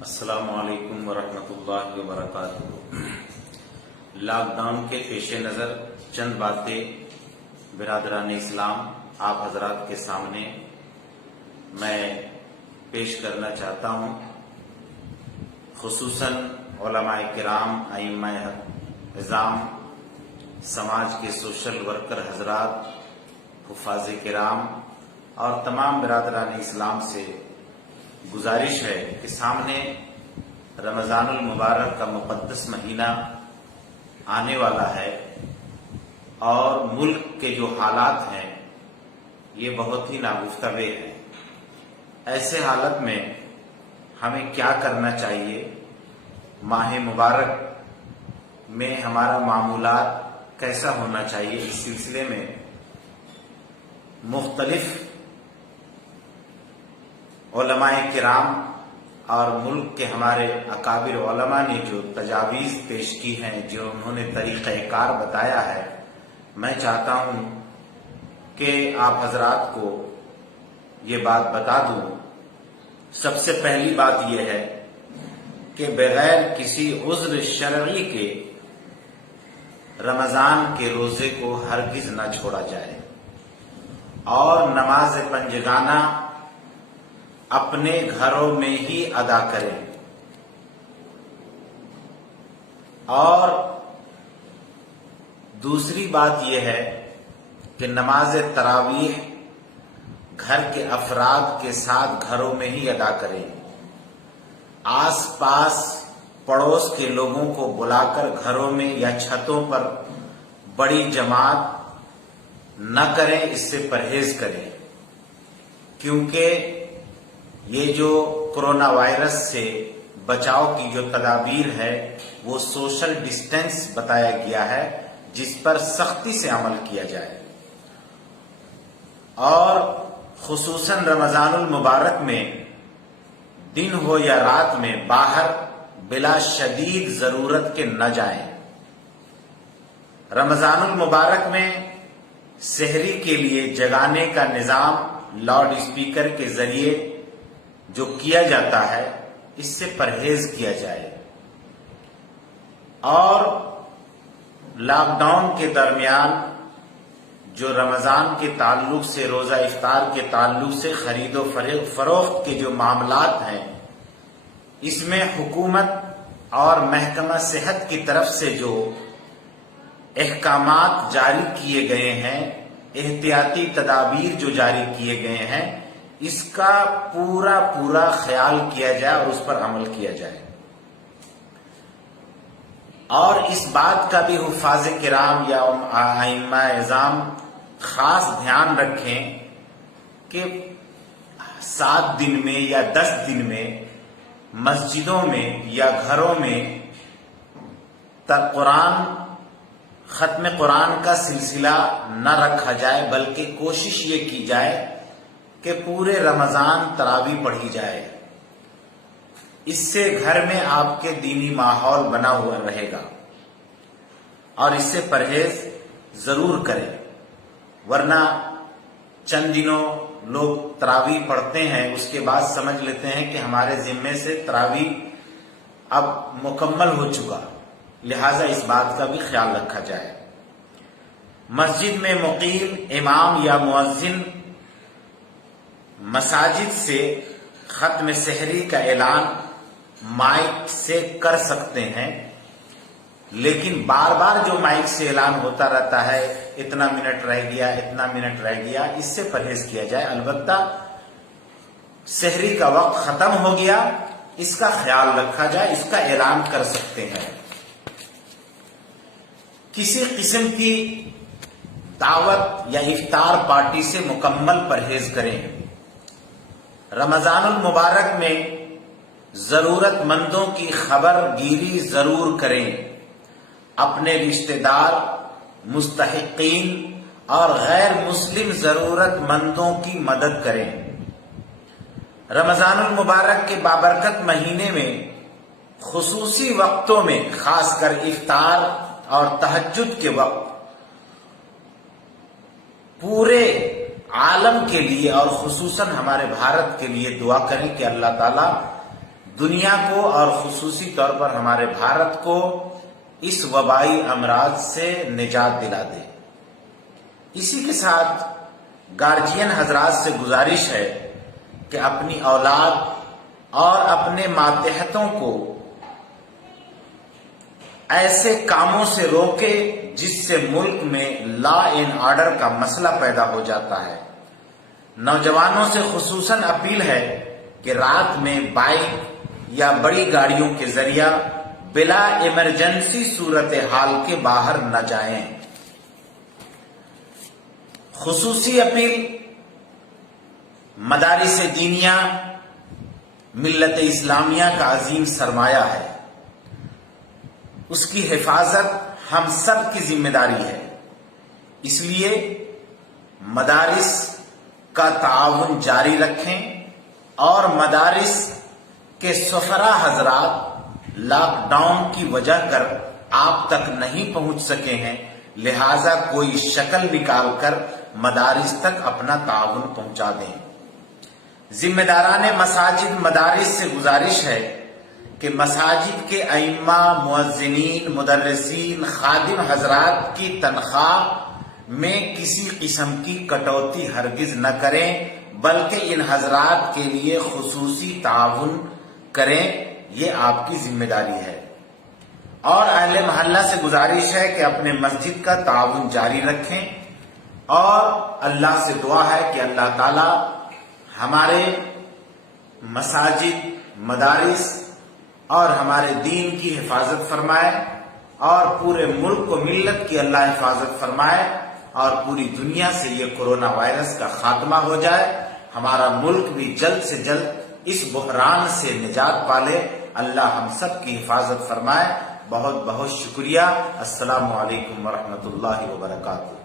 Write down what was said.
السلام علیکم ورحمۃ اللہ وبرکاتہ۔ لاک ڈاؤن کے پیش نظر چند باتیں برادران اسلام آپ حضرات کے سامنے میں پیش کرنا چاہتا ہوں، خصوصاً علماء کرام، ائمہ اعظام، سماج کے سوشل ورکر حضرات، حفاظ کرام اور تمام برادران اسلام سے گزارش ہے کہ سامنے رمضان المبارک کا مقدس مہینہ آنے والا ہے اور ملک کے جو حالات ہیں یہ بہت ہی ناگفتگو ہیں۔ ایسے حالت میں ہمیں کیا کرنا چاہیے؟ ماہ مبارک میں ہمارا معمولات کیسا ہونا چاہیے؟ اس سلسلے میں مختلف علماء کرام اور ملک کے ہمارے اکابر علماء نے جو تجاویز پیش کی ہیں، جو انہوں نے طریقہ کار بتایا ہے، میں چاہتا ہوں کہ آپ حضرات کو یہ بات بتا دوں۔ سب سے پہلی بات یہ ہے کہ بغیر کسی عذر شرعی کے رمضان کے روزے کو ہرگز نہ چھوڑا جائے اور نماز پنجگانہ اپنے گھروں میں ہی ادا کریں، اور دوسری بات یہ ہے کہ نماز تراویح گھر کے افراد کے ساتھ گھروں میں ہی ادا کریں، آس پاس پڑوس کے لوگوں کو بلا کر گھروں میں یا چھتوں پر بڑی جماعت نہ کریں، اس سے پرہیز کریں، کیونکہ یہ جو کرونا وائرس سے بچاؤ کی جو تدابیر ہے وہ سوشل ڈسٹینس بتایا گیا ہے، جس پر سختی سے عمل کیا جائے، اور خصوصاً رمضان المبارک میں دن ہو یا رات میں باہر بلا شدید ضرورت کے نہ جائیں۔ رمضان المبارک میں سحری کے لیے جگانے کا نظام لاؤڈ اسپیکر کے ذریعے جو کیا جاتا ہے اس سے پرہیز کیا جائے، اور لاک ڈاؤن کے درمیان جو رمضان کے تعلق سے، روزہ افطار کے تعلق سے خرید و فروخت کے جو معاملات ہیں، اس میں حکومت اور محکمہ صحت کی طرف سے جو احکامات جاری کیے گئے ہیں، احتیاطی تدابیر جو جاری کیے گئے ہیں، اس کا پورا خیال کیا جائے اور اس پر عمل کیا جائے، اور اس بات کا بھی حفاظ کرام یا ائمہ اعظام خاص دھیان رکھیں کہ 7 دن میں یا 10 دن میں مسجدوں میں یا گھروں میں ختم قرآن کا سلسلہ نہ رکھا جائے، بلکہ کوشش یہ کی جائے کہ پورے رمضان تراویح پڑھی جائے۔ اس سے گھر میں آپ کے دینی ماحول بنا ہوا رہے گا، اور اس سے پرہیز ضرور کریں، ورنہ چند دنوں لوگ تراویح پڑھتے ہیں، اس کے بعد سمجھ لیتے ہیں کہ ہمارے ذمے سے تراویح اب مکمل ہو چکا، لہذا اس بات کا بھی خیال رکھا جائے۔ مسجد میں مقیم امام یا مؤذن مساجد سے ختم سحری کا اعلان مائک سے کر سکتے ہیں، لیکن بار بار جو مائک سے اعلان ہوتا رہتا ہے، اتنا منٹ رہ گیا، اتنا منٹ رہ گیا، اس سے پرہیز کیا جائے۔ البتہ سحری کا وقت ختم ہو گیا، اس کا خیال رکھا جائے، اس کا اعلان کر سکتے ہیں۔ کسی قسم کی دعوت یا افطار پارٹی سے مکمل پرہیز کریں۔ رمضان المبارک میں ضرورت مندوں کی خبر گیری ضرور کریں، اپنے رشتہ دار، مستحقین اور غیر مسلم ضرورت مندوں کی مدد کریں۔ رمضان المبارک کے بابرکت مہینے میں خصوصی وقتوں میں، خاص کر افطار اور تہجد کے وقت، پورے عالم کے لیے اور خصوصاً ہمارے بھارت کے لیے دعا کریں کہ اللہ تعالیٰ دنیا کو اور خصوصی طور پر ہمارے بھارت کو اس وبائی امراض سے نجات دلا دے۔ اسی کے ساتھ گارجین حضرات سے گزارش ہے کہ اپنی اولاد اور اپنے ماتحتوں کو ایسے کاموں سے روکے جس سے ملک میں لا اینڈ آرڈر کا مسئلہ پیدا ہو جاتا ہے۔ نوجوانوں سے خصوصاً اپیل ہے کہ رات میں بائک یا بڑی گاڑیوں کے ذریعہ بلا ایمرجنسی صورتحال کے باہر نہ جائیں۔ خصوصی اپیل مدارس دینیہ ملت اسلامیہ کا عظیم سرمایہ ہے، اس کی حفاظت ہم سب کی ذمہ داری ہے۔ اس لیے مدارس کا تعاون جاری رکھیں اور مدارس کے سفراء حضرات لاک ڈاؤن کی وجہ کر آپ تک نہیں پہنچ سکے ہیں، لہذا کوئی شکل نکال کر مدارس تک اپنا تعاون پہنچا دیں۔ ذمہ داران مساجد مدارس سے گزارش ہے کہ مساجد کے ائمہ، مؤذنین، مدرسین، خادم حضرات کی تنخواہ میں کسی قسم کی کٹوتی ہرگز نہ کریں، بلکہ ان حضرات کے لیے خصوصی تعاون کریں، یہ آپ کی ذمہ داری ہے۔ اور اہل محلہ سے گزارش ہے کہ اپنے مسجد کا تعاون جاری رکھیں اور اللہ سے دعا ہے کہ اللہ تعالی ہمارے مساجد، مدارس اور ہمارے دین کی حفاظت فرمائے اور پورے ملک کو، ملت کی اللہ حفاظت فرمائے اور پوری دنیا سے یہ کورونا وائرس کا خاتمہ ہو جائے، ہمارا ملک بھی جلد سے جلد اس بحران سے نجات پالے۔ اللہ ہم سب کی حفاظت فرمائے۔ بہت بہت شکریہ۔ السلام علیکم ورحمۃ اللہ وبرکاتہ۔